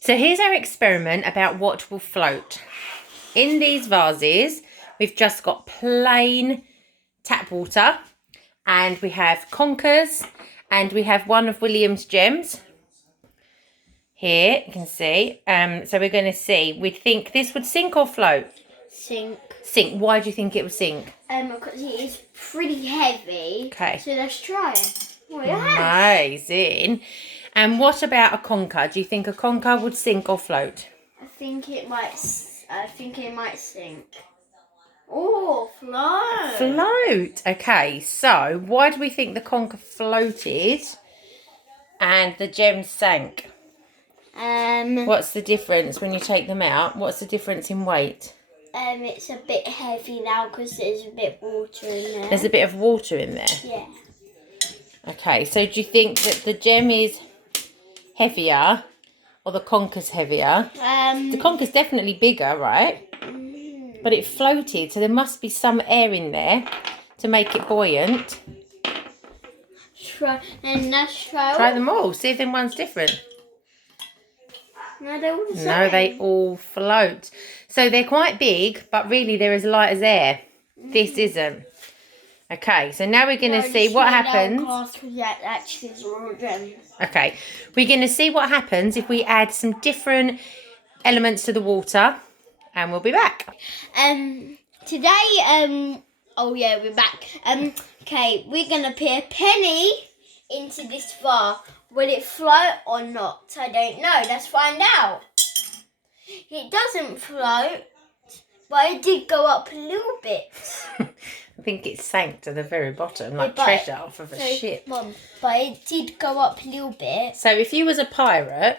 So here's our experiment about what will float. In these vases, we've just got plain tap water, and we have conkers, and we have one of William's gems. Here, you can see. So we're going to see. We think this would sink or float? Sink. Sink. Why do you think it would sink? Because it is pretty heavy. Okay. So let's try it. Oh, yes. Amazing. And what about a conker? Do you think a conker would sink or float? I think it might sink. Oh, float. Float. Okay, so why do we think the conker floated and the gems sank? What's the difference when you take them out? What's the difference in weight? It's a bit heavy now because there's a bit of water in there. There's a bit of water in there. Yeah. Okay, so do you think that the gem is heavier or the conker's heavier? The conker's definitely bigger, right? But it floated, so there must be some air in there to make it buoyant. Let's try. Try them all. See if then one's different. No, they're all the same. No, they all float. So they're quite big, but really they're as light as air. This isn't. Okay, so now we're going to see what happens. Okay, we're going to see what happens if we add some different elements to the water, and we'll be back. Today, oh yeah, we're back. Okay, we're going to put a penny into this vase. Will it float or not? I don't know. Let's find out. It doesn't float, but it did go up a little bit. I think it sank to the very bottom, like treasure off of a ship. Mum, but it did go up a little bit. So if you was a pirate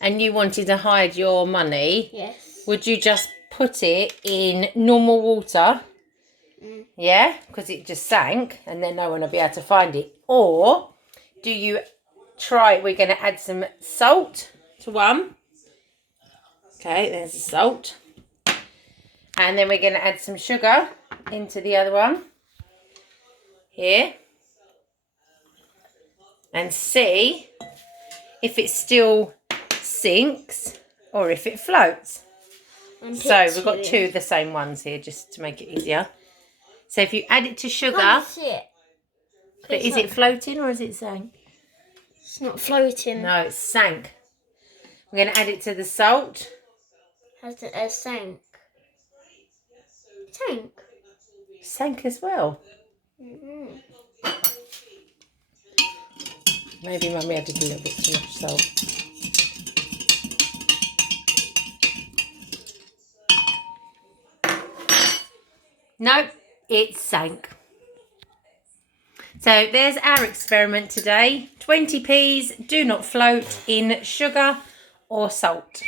and you wanted to hide your money, yes, would you just put it in normal water? Yeah, because it just sank and then no one will be able to find it. Or do you try, we're going to add some salt to one. Okay, there's the salt. And then we're going to add some sugar into the other one. Here. And see if it still sinks or if it floats. So we've got two of the same ones here just to make it easier. So if you add it to sugar. But is it floating or is it sank? It's not floating. No, it's sank. We're going to add it to the salt. Has it sank? Sank. Sank as well. Maybe Mummy added a little bit too much salt. Nope, it sank. So there's our experiment today. 20p's do not float in sugar or salt.